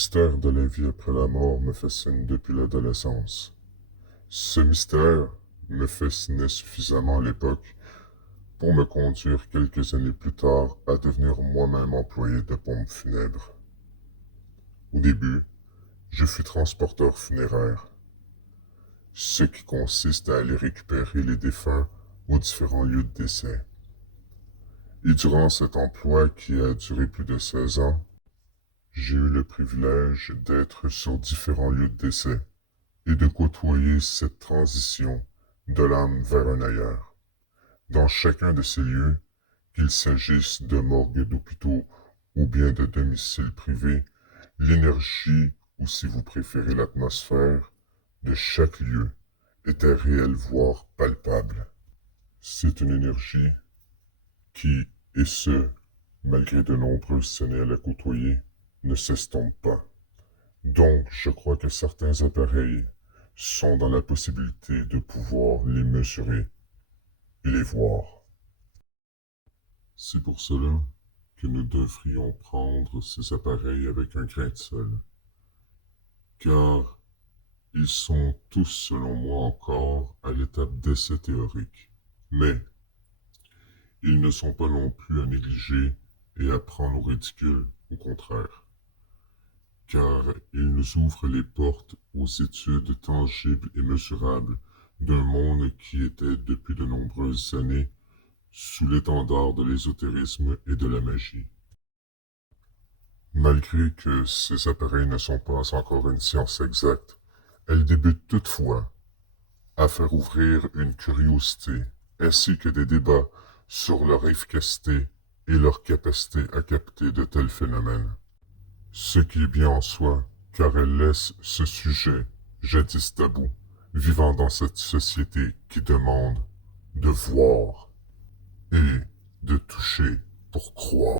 mystère de la vie après la mort me fascine depuis l'adolescence. Ce mystère me fascinait suffisamment à l'époque pour me conduire quelques années plus tard à devenir moi-même employé de pompe funèbre. Au début, je fus transporteur funéraire, ce qui consiste à aller récupérer les défunts aux différents lieux de décès. Et durant cet emploi qui a duré plus de 16 ans, j'ai eu le privilège d'être sur différents lieux de décès et de côtoyer cette transition de l'âme vers un ailleurs. Dans chacun de ces lieux, qu'il s'agisse de morgues d'hôpitaux ou bien de domiciles privés, l'énergie, ou si vous préférez l'atmosphère, de chaque lieu était réelle voire palpable. C'est une énergie qui, et ce, malgré de nombreuses années à la côtoyer, ne s'estompe pas. Donc, je crois que certains appareils sont dans la possibilité de pouvoir les mesurer et les voir. C'est pour cela que nous devrions prendre ces appareils avec un grain de sel, car ils sont tous, selon moi encore, à l'étape d'essai théorique. Mais ils ne sont pas non plus à négliger et à prendre au ridicule, au contraire, car ils nous ouvrent les portes aux études tangibles et mesurables d'un monde qui était depuis de nombreuses années sous l'étendard de l'ésotérisme et de la magie. Malgré que ces appareils ne sont pas encore une science exacte, elles débutent toutefois à faire ouvrir une curiosité ainsi que des débats sur leur efficacité et leur capacité à capter de tels phénomènes. Ce qui est bien en soi, car elles laissent ce sujet, jadis tabou, vivant dans cette société qui demande de voir et de toucher pour croire.